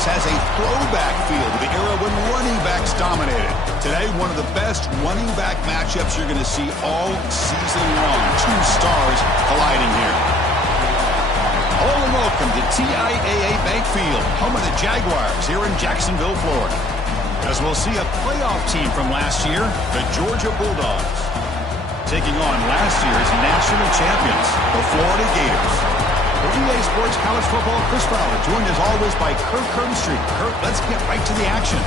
This has a throwback feel to the era when running backs dominated. Today, one of the best running back matchups you're going to see all season long. Two stars colliding here. Hello and welcome to TIAA Bank Field, home of the Jaguars here in Jacksonville, Florida. As we'll see a playoff team from last year, the Georgia Bulldogs, taking on last year's national champions, the Florida Gators. For EA Sports College Football, Chris Fowler, joined as always by Kirk Street. Kirk, let's get right to the action.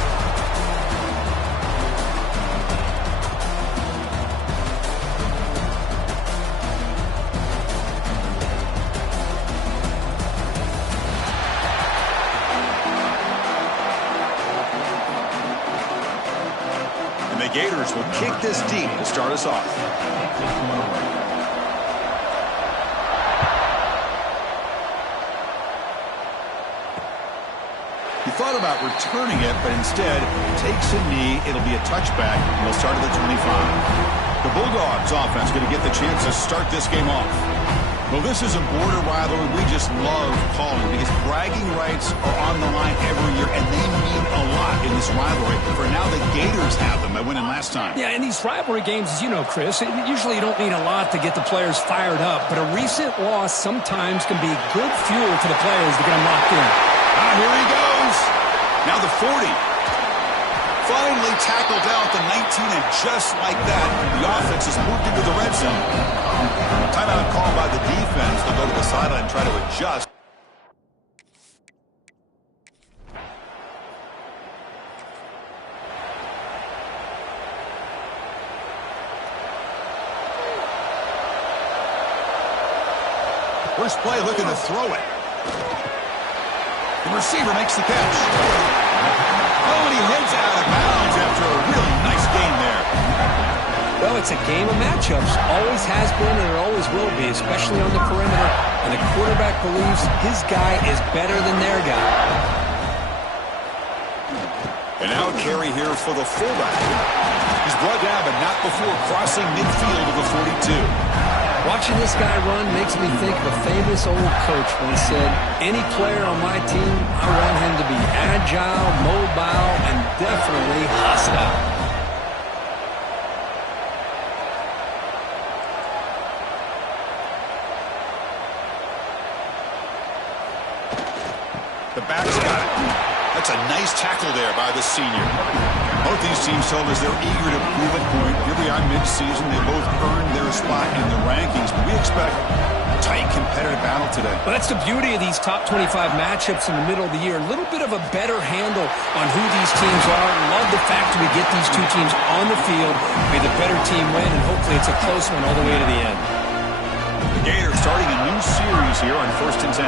And the Gators will kick this deep to start us off. Thought about returning it, but instead takes a knee. It'll be a touchback, and we'll start at the 25. The Bulldogs offense going to get the chance to start this game off. Well, this is a border rivalry we just love calling because bragging rights are on the line every year, and they mean a lot in this rivalry. For now, the Gators have them by winning last time. Yeah, in these rivalry games, as you know, Chris, usually you don't need a lot to get the players fired up, but a recent loss sometimes can be good fuel for the players to get them locked in. Here he goes. Now the 40. Finally tackled out the 19, and just like that, the offense has moved into the red zone. Timeout called by the defense. They'll go to the sideline and try to adjust. First play, looking to throw it. The receiver makes the catch. Oh, and he heads out of bounds after a really nice game there. Well, it's a game of matchups. Always has been and it always will be, especially on the perimeter. And the quarterback believes his guy is better than their guy. And now carry here for the fullback. He's brought down, but not before crossing midfield of the 42. Watching this guy run makes me think of a famous old coach when he said, any player on my team, I want him to be agile, mobile, and definitely hostile. The back's got it. That's a nice tackle there by the senior. Both these teams told us they're eager to prove a point. Here we are mid-season. They both earned their spot in the rankings, but we expect a tight, competitive battle today. Well, that's the beauty of these top 25 matchups in the middle of the year. A little bit of a better handle on who these teams are. Love the fact we get these two teams on the field. May the better team win, and hopefully it's a close one all the way to the end. The Gators starting a new series here on 1st and 10.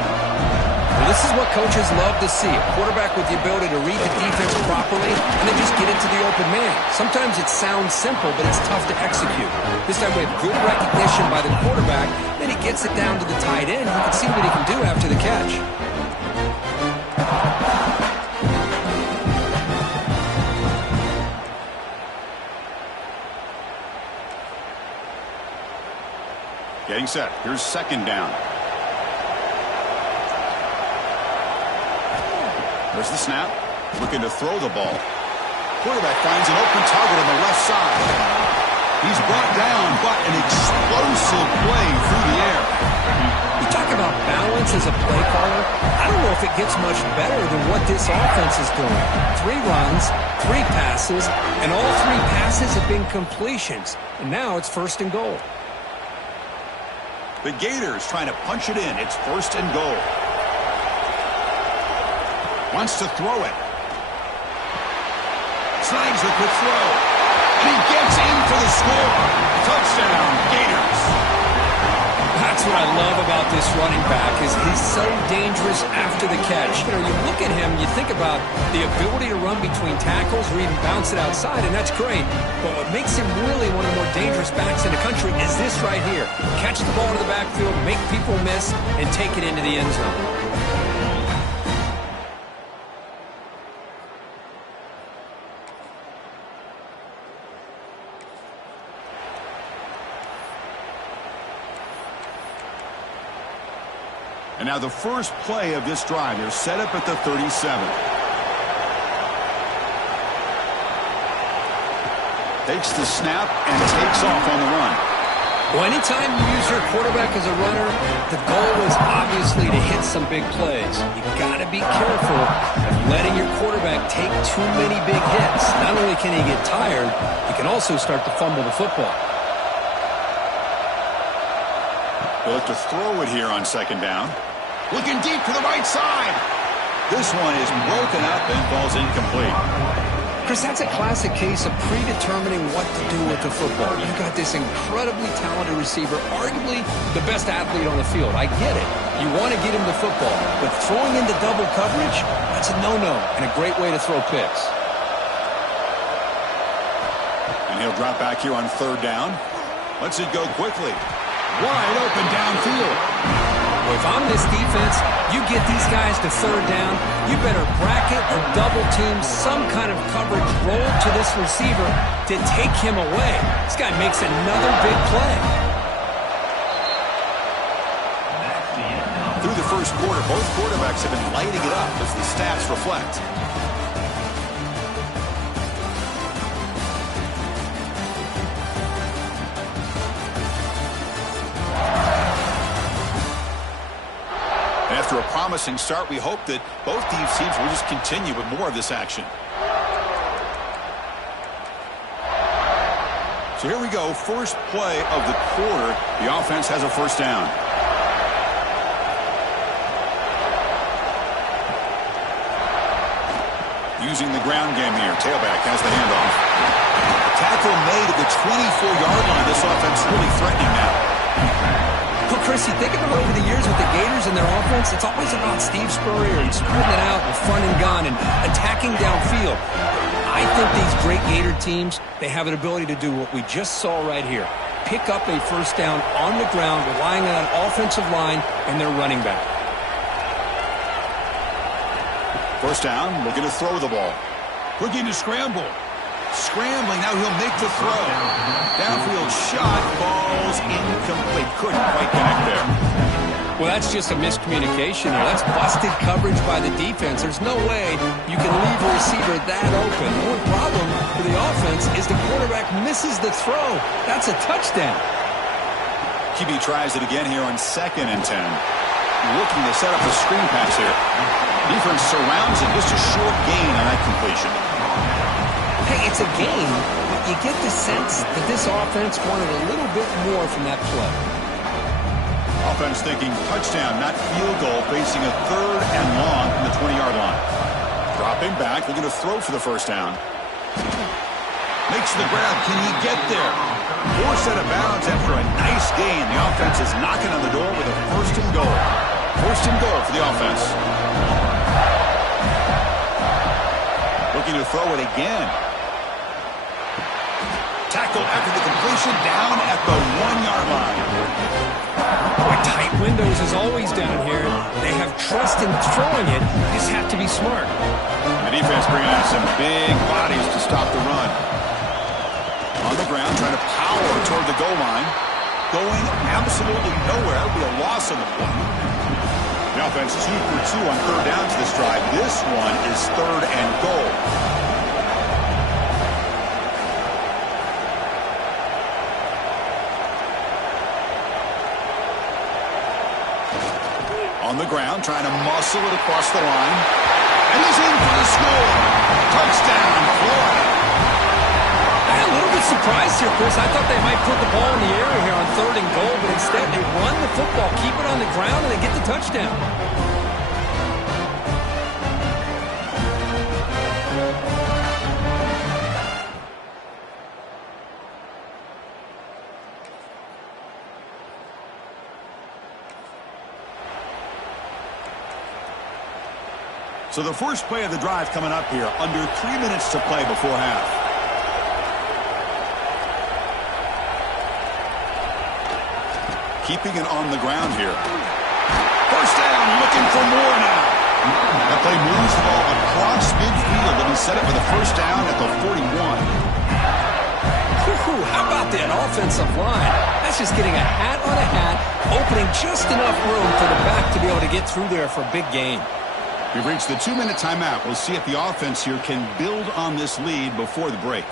Well, this is what coaches love to see. A quarterback with the ability to read the defense properly and then just get it to the open man. Sometimes it sounds simple, but it's tough to execute. This time we have good recognition by the quarterback. Then he gets it down to the tight end. You can see what he can do after the catch. Getting set. Here's 2nd down. There's the snap. Looking to throw the ball. Quarterback finds an open target on the left side. He's brought down, but an explosive play through the air. You talk about balance as a play caller. I don't know if it gets much better than what this offense is doing. 3 runs, 3 passes, and all 3 passes have been completions. And now it's 1st and goal. The Gators trying to punch it in. It's 1st and goal. Wants to throw it. Snags the quick throw. And he gets in for the score. Touchdown, Gators. That's what I love about this running back is he's so dangerous after the catch. You know, you look at him, you think about the ability to run between tackles or even bounce it outside, and that's great. But what makes him really one of the more dangerous backs in the country is this right here. Catch the ball in the backfield, make people miss, and take it into the end zone. And now the first play of this drive. They're set up at the 37. Takes the snap and takes off on the run. Well, anytime you use your quarterback as a runner, the goal is obviously to hit some big plays. You got to be careful of letting your quarterback take too many big hits. Not only can he get tired, he can also start to fumble the football. They'll have to throw it here on second down. Looking deep to the right side. This one is broken up and falls incomplete. Chris, that's a classic case of predetermining what to do with the football. You've got this incredibly talented receiver, arguably the best athlete on the field. I get it. You want to get him the football, but throwing into double coverage, that's a no-no and a great way to throw picks. And he'll drop back here on third down. Lets it go quickly. Wide open downfield. Well, if I'm this defense, you get these guys to third down, you better bracket or double team some kind of coverage roll to this receiver to take him away. This guy makes another big play. Through the first quarter, both quarterbacks have been lighting it up as the stats reflect. After a promising start, we hope that both these teams will just continue with more of this action. So here we go, first play of the quarter. The offense has a first down. Using the ground game here, tailback has the handoff. Tackle made at the 24-yard line. This offense really threatening now. Well, Chris, you think about over the years with the Gators and their offense, it's always about Steve Spurrier and spreading it out and front and gun and attacking downfield. I think these great Gator teams, they have an ability to do what we just saw right here. Pick up a first down on the ground, relying on an offensive line and their running back. First down, looking to throw the ball. Looking to scramble. Scrambling, now he'll make the throw. Downfield shot, falls incomplete. Couldn't quite connect there. Well, that's just a miscommunication here. That's busted coverage by the defense. There's no way you can leave a receiver that open. The only problem for the offense is the quarterback misses the throw. That's a touchdown. QB tries it again here on 2nd and 10. Looking to set up a screen pass here. Defense surrounds it. Just a short gain on that completion. Hey, it's a game, but you get the sense that this offense wanted a little bit more from that play. Offense thinking touchdown, not field goal, facing a third and long from the 20-yard line. Dropping back, looking to throw for the first down. Makes the grab. Can he get there? Forced out of bounds after a nice gain. The offense is knocking on the door with a first and goal. First and goal for the offense. Looking to throw it again. Tackle after the completion, down at the 1-yard line. Boy, tight windows as always down here. They have trust in throwing it. You just have to be smart. The defense bringing in some big bodies to stop the run. On the ground, trying to power toward the goal line. Going absolutely nowhere. That would be a loss on the play. The offense 2 for 2 on third down to this drive. This one is third and goal. On the ground, trying to muscle it across the line. And he's in for the score. Touchdown, Florida. I'm a little bit surprised here, Chris. I thought they might put the ball in the area here on third and goal, but instead they run the football, keep it on the ground, and they get the touchdown. So the first play of the drive coming up here, under 3 minutes to play before half. Keeping it on the ground here. First down, looking for more now. That play moves the ball across midfield, and he set it for the first down at the 41. How about that offensive line? That's just getting a hat on a hat, opening just enough room for the back to be able to get through there for a big gain. We've reached the 2-minute timeout. We'll see if the offense here can build on this lead before the break.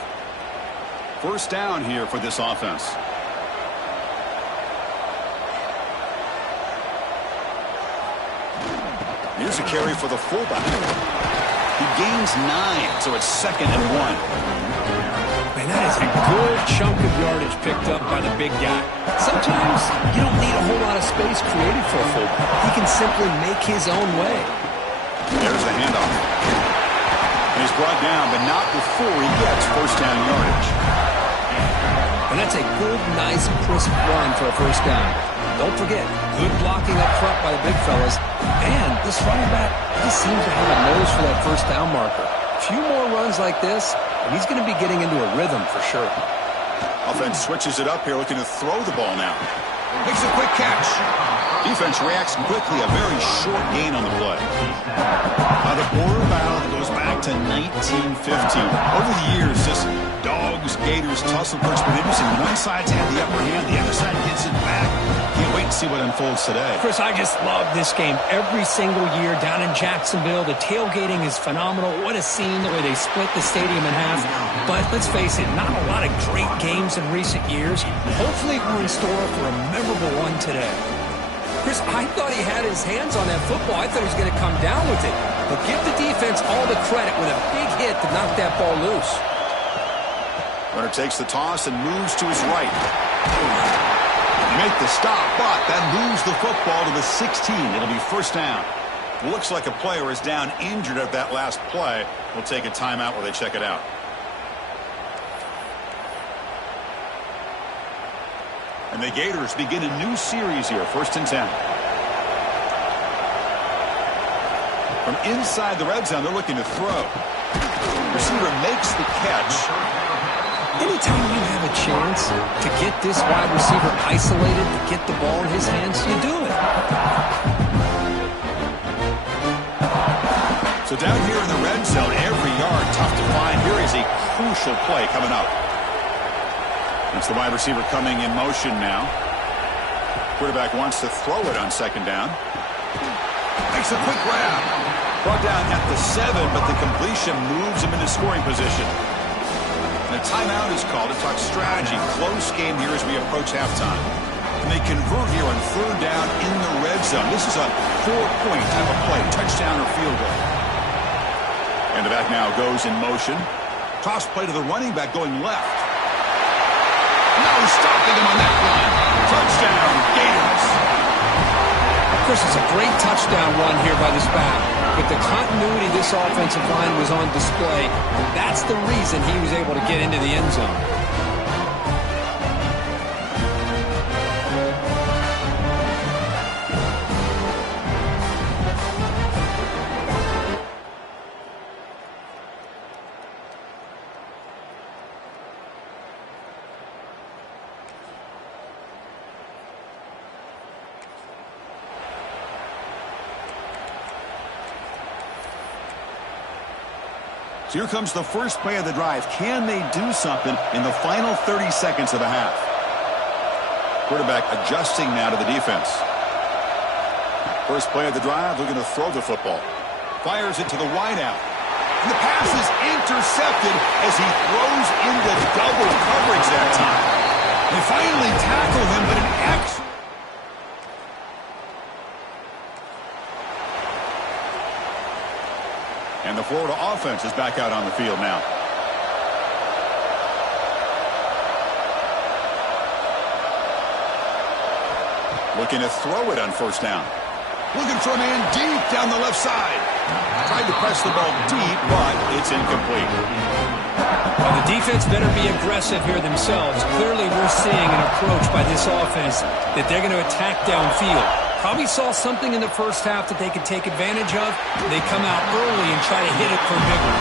First down here for this offense. Here's a carry for the fullback. He gains 9, so it's 2nd and 1. Man, that is a good chunk of yardage picked up by the big guy. Sometimes you don't need a whole lot of space created for a fullback. He can simply make his own way. There's the handoff. And he's brought down, but not before he gets first down yardage. And that's a good, nice, crisp run for a first down. Don't forget, good blocking up front by the big fellas. And this running back, he seems to have a nose for that first down marker. A few more runs like this, and he's going to be getting into a rhythm for sure. Offense switches it up here, looking to throw the ball now. Makes a quick catch. Defense reacts quickly, a very short gain on the play. The border battle that goes back to 1915. Over the years, this dogs, gators, tussle push been interesting. One side's had the upper hand, the other side gets it back. Can't wait to see what unfolds today. Chris, I just love this game every single year down in Jacksonville. The tailgating is phenomenal. What a scene, the way they split the stadium in half. But let's face it, not a lot of great games in recent years. Hopefully we're in store for a memorable one today. Chris, I thought he had his hands on that football. I thought he was going to come down with it. But give the defense all the credit with a big hit to knock that ball loose. Runner takes the toss and moves to his right. Make the stop, but that moves the football to the 16. It'll be first down. Looks like a player is down injured at that last play. We'll take a timeout while they check it out. And the Gators begin a new series here, 1st and 10. From inside the red zone, they're looking to throw. Receiver makes the catch. Anytime you have a chance to get this wide receiver isolated, to get the ball in his hands, you do it. So down here in the red zone, every yard tough to find. Here is a crucial play coming up. It's the wide receiver coming in motion now. Quarterback wants to throw it on 2nd down. Makes a quick grab. Brought down at the 7, but the completion moves him into scoring position. And a timeout is called to talk strategy. Close game here as we approach halftime. And they convert here on 3rd down in the red zone. This is a 4-point type of play, touchdown or field goal. And the back now goes in motion. Toss play to the running back going left. No stopping him on that run. Touchdown, Gators. Chris, it's a great touchdown run here by this back. But the continuity this offensive line was on display. And that's the reason he was able to get into the end zone. Here comes the first play of the drive. Can they do something in the final 30 seconds of the half? Quarterback adjusting now to the defense. First play of the drive, looking to throw the football. Fires it to the wideout. And the pass is intercepted as he throws into double coverage that time. They finally tackle him, but an excellent... And the Florida offense is back out on the field now. Looking to throw it on 1st down. Looking for a man deep down the left side. Tried to press the ball deep, but it's incomplete. Well, the defense better be aggressive here themselves. Clearly, we're seeing an approach by this offense that they're going to attack downfield. Probably saw something in the first half that they could take advantage of. They come out early and try to hit it for bigger.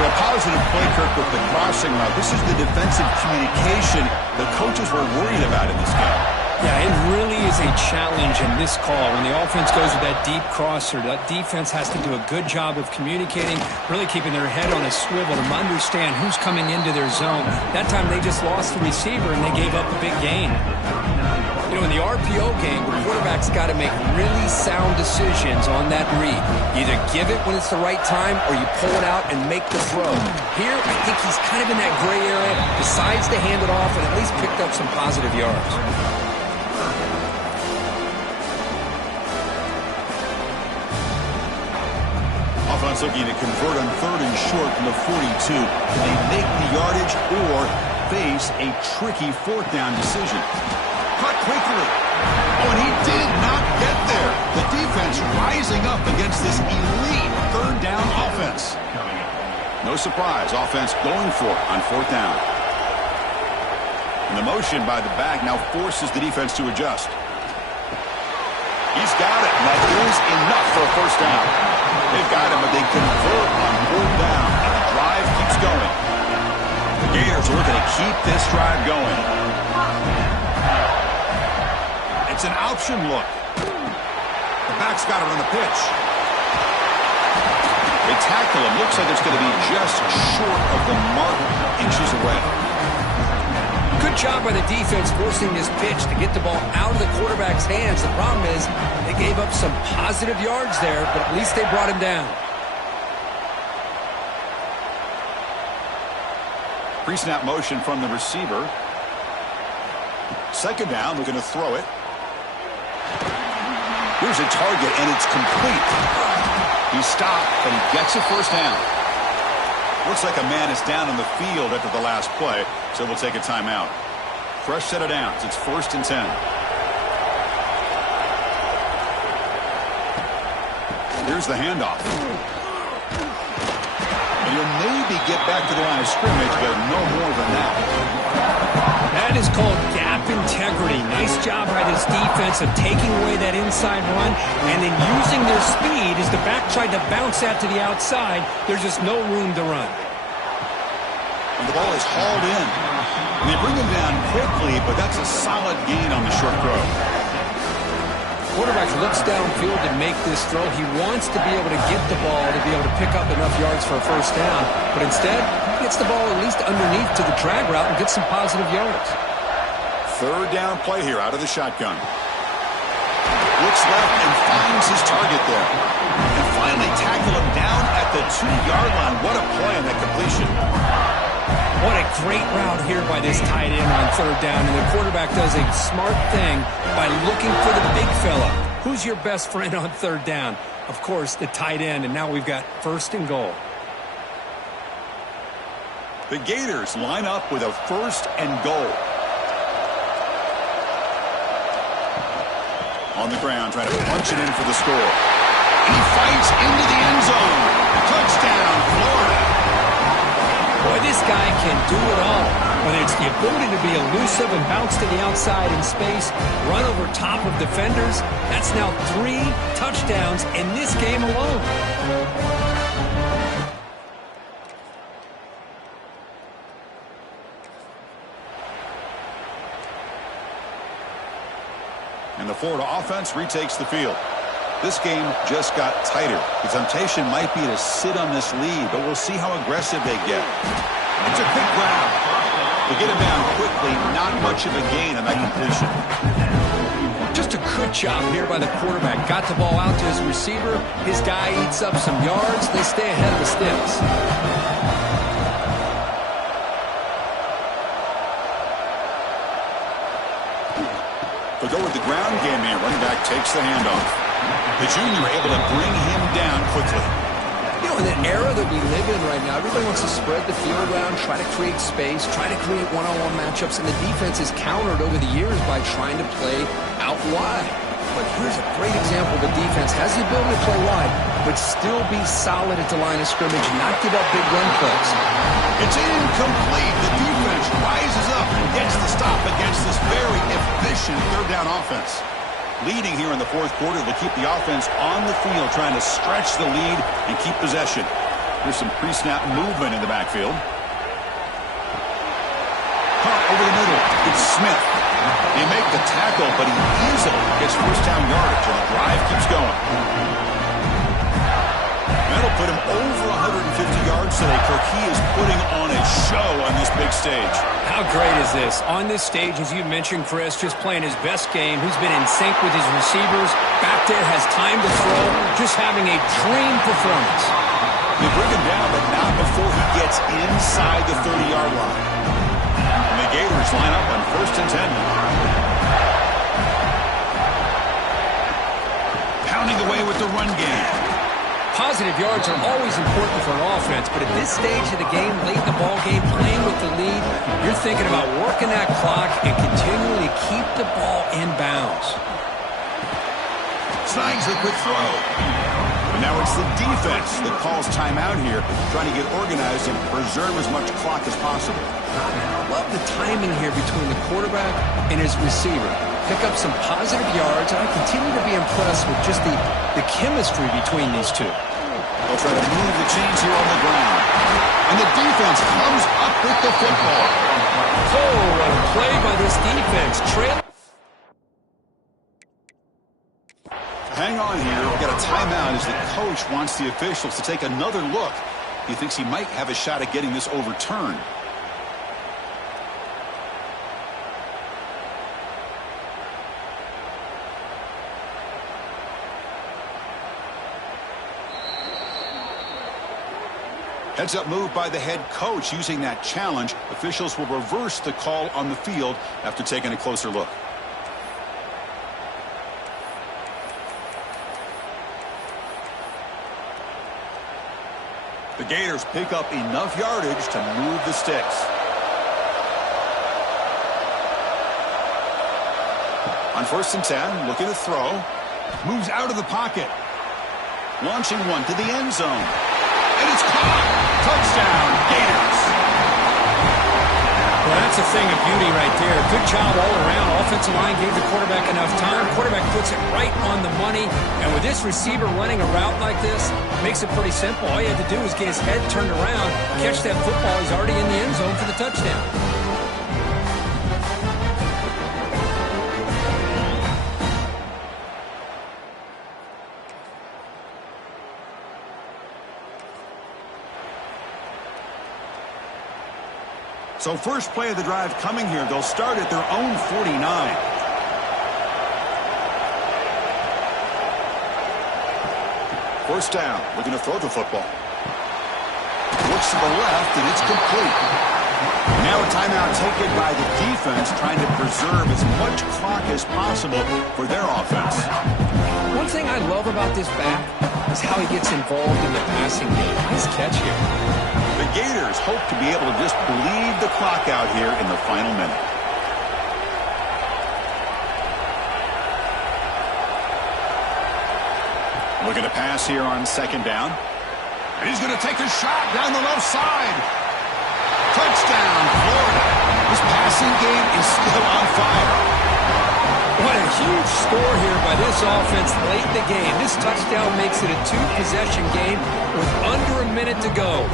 So a positive play, Kirk, with the crossing route. This is the defensive communication the coaches were worried about in this game. Yeah, it really is a challenge in this call. When the offense goes with that deep crosser, that defense has to do a good job of communicating, really keeping their head on a swivel to understand who's coming into their zone. That time they just lost the receiver and they gave up a big gain. You know, in the RPO game, the quarterback's got to make really sound decisions on that read. Either give it when it's the right time or you pull it out and make the throw. Here, I think he's kind of in that gray area, decides to hand it off and at least picked up some positive yards. Offense looking to convert on 3rd and short from the 42. Can they make the yardage or face a tricky 4th down decision? Cut quickly. Oh, and he did not get there. The defense rising up against this elite 3rd down offense. No surprise, offense going for it on 4th down. And the motion by the back now forces the defense to adjust. He's got it, and that is enough for a 1st down. They've got him, but they convert on 4th down, and the drive keeps going. The Gators are looking to keep this drive going. It's an option look. The back's got it on the pitch. They tackle him. Looks like it's going to be just short of the mark, inches away. Good job by the defense forcing this pitch to get the ball out of the quarterback's hands. The problem is they gave up some positive yards there, but at least they brought him down. Pre-snap motion from the receiver. 2nd down, looking to throw it. Here's a target, and it's complete. He stopped, but he gets a 1st down. Looks like a man is down on the field after the last play, so we'll take a timeout. Fresh set of downs. It's 1st and 10. Here's the handoff. And he'll maybe get back to the line of scrimmage, but no more than that. That is called gap integrity. Nice job by this defense of taking away that inside run and then using their speed as the back tried to bounce that to the outside. There's just no room to run. And the ball is hauled in. And they bring him down quickly, but that's a solid gain on the short throw. Quarterback looks downfield to make this throw. He wants to be able to get the ball to be able to pick up enough yards for a 1st down. But instead, he gets the ball at least underneath to the drag route and gets some positive yards. 3rd down play here out of the shotgun. Looks left and finds his target there. And finally tackle him down at the 2-yard line. What a play on that completion. What a great route here by this tight end on 3rd down. And the quarterback does a smart thing by looking for the big fella. Who's your best friend on 3rd down? Of course, the tight end. And now we've got 1st and goal. The Gators line up with a 1st and goal. On the ground, trying to punch it in for the score. And he fights into the end zone. Touchdown, Florida. Boy, this guy can do it all. Whether it's the ability to be elusive and bounce to the outside in space, run over top of defenders, that's now 3 touchdowns in this game alone. And the Florida offense retakes the field. This game just got tighter. The temptation might be to sit on this lead, but we'll see how aggressive they get. It's a quick grab. They get him down quickly, not much of a gain on that completion. Just a good job here by the quarterback. Got the ball out to his receiver. His guy eats up some yards. They stay ahead of the sticks. They'll go with the ground game here. Running back takes the handoff. The junior able to bring him down quickly. You know, in the era that we live in right now, everybody wants to spread the field around, try to create space, try to create one-on-one matchups, and the defense is countered over the years by trying to play out wide. But here's a great example of a defense has the ability to play wide, but still be solid at the line of scrimmage and not give up big run plays. It's incomplete. The defense rises up and gets the stop against this very efficient 3rd down offense. Leading here in the 4th quarter, they'll keep the offense on the field, trying to stretch the lead and keep possession. There's some pre-snap movement in the backfield. Caught over the middle. It's Smith. They make the tackle, but he easily gets 1st down yardage, and the drive keeps going. That'll put him over 150 yards today, Kirk. He is putting on a show on this big stage. How great is this? On this stage, as you mentioned, Chris, just playing his best game. He's been in sync with his receivers. Back there, has time to throw. Just having a dream performance. They bring him down, but not before he gets inside the 30-yard line. And the Gators line up on 1st and 10. Pounding away with the run game. Positive yards are always important for an offense, but at this stage of the game, late in the ball game, playing with the lead, you're thinking about working that clock and continuing to keep the ball in bounds. Snags the quick throw. And now it's the defense that calls timeout here, trying to get organized and preserve as much clock as possible. I love the timing here between the quarterback and his receiver. Pick up some positive yards, and I continue to be impressed with just the chemistry between these two. They'll try to move the chains here on the ground. And the defense comes up with the football. Oh, what a play by this defense. Hang on here. We've got a timeout as the coach wants the officials to take another look. He thinks he might have a shot at getting this overturned. Heads up move by the head coach using that challenge. Officials will reverse the call on the field after taking a closer look. The Gators pick up enough yardage to move the sticks. On 1st and 10, looking to throw. Moves out of the pocket. Launching one to the end zone. And it's caught. Touchdown, Gators. Well, that's a thing of beauty right there. Good job all around. Offensive line gave the quarterback enough time. Quarterback puts it right on the money. And with this receiver running a route like this, makes it pretty simple. All you have to do is get his head turned around, catch that football. He's already in the end zone for the touchdown. So first play of the drive coming here. They'll start at their own 49. First down, looking to throw the football. Looks to the left, and it's complete. Now a timeout taken by the defense, trying to preserve as much clock as possible for their offense. One thing I love about this back is how he gets involved in the passing game. Nice catch here. The Gators hope to be able to just bleed the clock out here in the final minute. Looking to pass here on 2nd down. And he's going to take a shot down the left side. Touchdown, Florida. This passing game is still on fire. What a huge score here by this offense late in the game. This touchdown makes it a 2-possession game with under a minute to go.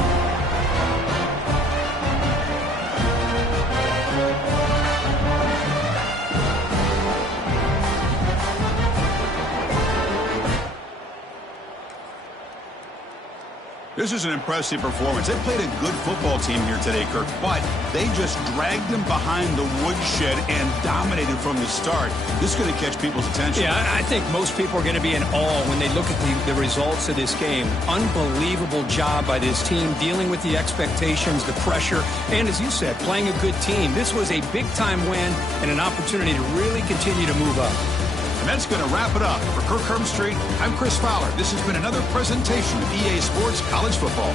This is an impressive performance. They played a good football team here today, Kirk, but they just dragged them behind the woodshed and dominated from the start. This is going to catch people's attention. Yeah, I think most people are going to be in awe when they look at the results of this game. Unbelievable job by this team, dealing with the expectations, the pressure, and as you said, playing a good team. This was a big-time win and an opportunity to really continue to move up. And that's going to wrap it up. For Kirk Herbstreit, I'm Chris Fowler. This has been another presentation of EA Sports College Football.